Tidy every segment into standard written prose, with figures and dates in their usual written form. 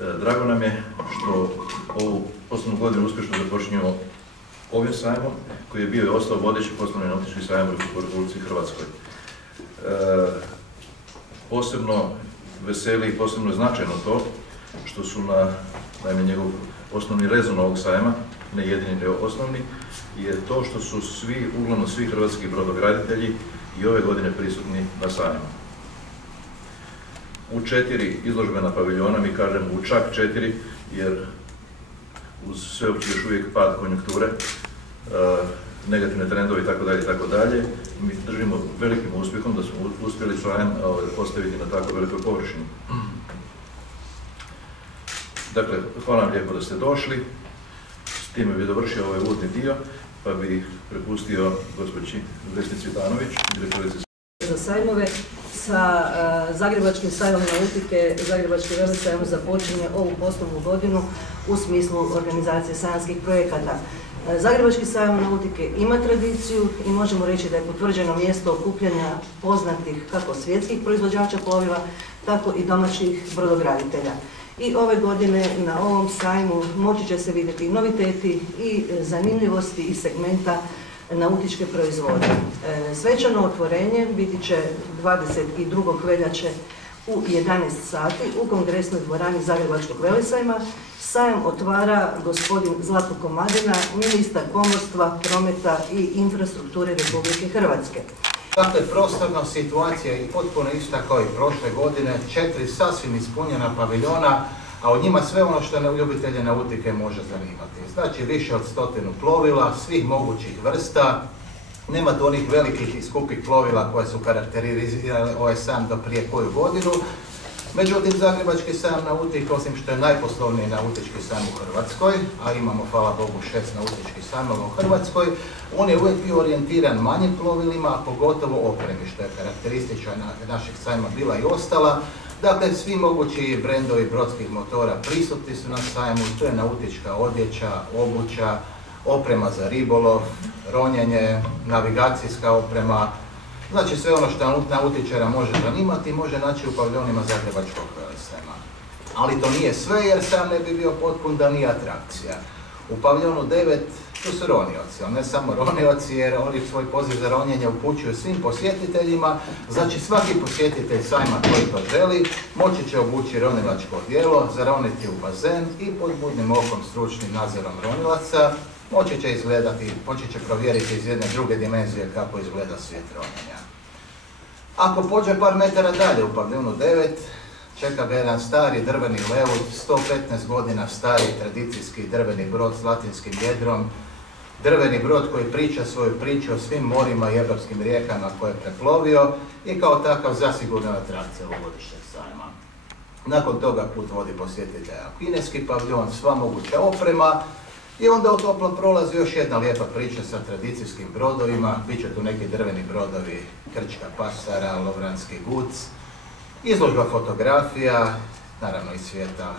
Drago nam je što ovu poslovnu godinu uspješno započinjemo ovim sajmom, koji je bio i ostao vodeći poslovni nautički sajam u Republici Hrvatskoj. Posebno veseli i posebno značajno to što su naime njegov osnovni rezon ovog sajma, ne jedini nego osnovni, je to što su uglavnom svi hrvatski brodograditelji i ove godine prisutni na sajmu. U 4 izložbena paviljona, mi kažemo u čak 4, jer uz sveopći još uvijek pad konjunkture, negativne trendove itd., mi držimo velikim uspjehom da smo uspjeli sajam postaviti na tako velikoj površini. Dakle, hvala vam lijepo da ste došli. S time bi dovršio ovaj uvodni dio, pa bi prepustio gospođi Vesni Cvjetanović, direktorici za sajmove. Sa Zagrebačkim sajmom nautike, Zagrebački velesajam započinje ovu poslovnu godinu u smislu organizacije sajamskih projekata. Zagrebački sajam nautike ima tradiciju i možemo reći da je potvrđeno mjesto okupljanja poznatih kako svjetskih proizvođača plovila, tako i domaćih brodograditelja. I ove godine na ovom sajmu moći će se vidjeti noviteti i zanimljivosti iz segmenta nautičke proizvodnje. Svečano otvorenje biti će 22. veljače u 11 sati u kongresnoj dvorani Zagrebačkog velesajma. Sajam otvara gospodin Zlatko Komadina, ministar pomorstva, prometa i infrastrukture Republike Hrvatske. Dakle, prostorna situacija je potpuno ista kao i prošle godine, 4 sasvim ispunjena paviljona, a od njima sve ono što ljubitelje nautike može zanimati. Znači više od 100 plovila, svih mogućih vrsta, nema tu onih velikih i skupih plovila koje su karakterizirale ovaj sajam do prije koju godinu. Međutim, Zagrebački sajam nautike, osim što je najposlovniji nautički sajam u Hrvatskoj, a imamo, hvala Bogu, 6 nautičkih sajmova u Hrvatskoj, on je uvijek bio orijentiran manjim plovilima, a pogotovo opremi, što je karakterističan našeg sajma bila i ostala. Dakle, svi mogući brendovi brodskih motora prisutni su na sajmu, to je nautička odjeća, obuća, oprema za ribolov, ronjenje, navigacijska oprema, znači sve ono što nautičara može zanimati, može naći u paviljonima Zagrebačkog velesajma. Ali to nije sve, jer sam ne bi bio potpun da nije atrakcija. U paviljonu 9 tu su ronioci, ali ne samo ronioci, jer oni svoj poziv za ronjenje upućuju svim posjetiteljima. Znači svaki posjetitelj sajma koji to želi moći će obući ronilačko odijelo, zaroniti u bazen i pod budnim okom stručnim nadzorom ronilaca moći će provjeriti iz jedne druge dimenzije kako izgleda svijet ronjenja. Ako pođe par metara dalje u paviljonu 9, čeka ga jedan stari drveni leut, 115 godina stari tradicijski drveni brod s latinskim jedrom, drveni brod koji priča svoju priču o svim morima i evropskim rijekama koje je preplovio i kao takav zasigurno atrakcija ovogodišnjeg sajma. Nakon toga put vodi posjetitelja u kineski paviljon, sva moguća oprema i onda utoplo prolazi još jedna lijepa priča sa tradicijskim brodovima, bit će tu neki drveni brodovi Krčka Pasara, Lovranski Guc, izložba fotografija, naravno iz svijeta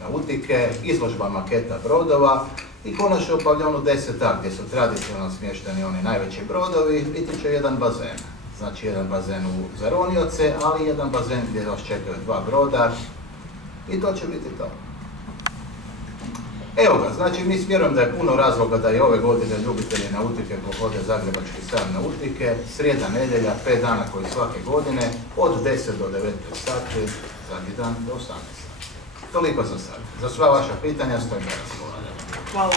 nautike, izložba maketa brodova i konačno u paviljonu 10A gdje su tradicionalno smješteni oni najveći brodovi, biti će jedan bazen. Znači jedan bazen za ronioce, ali jedan bazen gdje vas čekaju 2 broda i to će biti to. Evo ga, znači mi vjerujem da je puno razloga da i ove godine ljubitelji nautike pohode Zagrebački sajam nautike, srijeda, nedjelja, 5 dana koji svake godine, od 10 do 19 sati, zadnji dan do 18 sati. Toliko za sad. Za sva vaša pitanja stojim na raspolaganju. Hvala.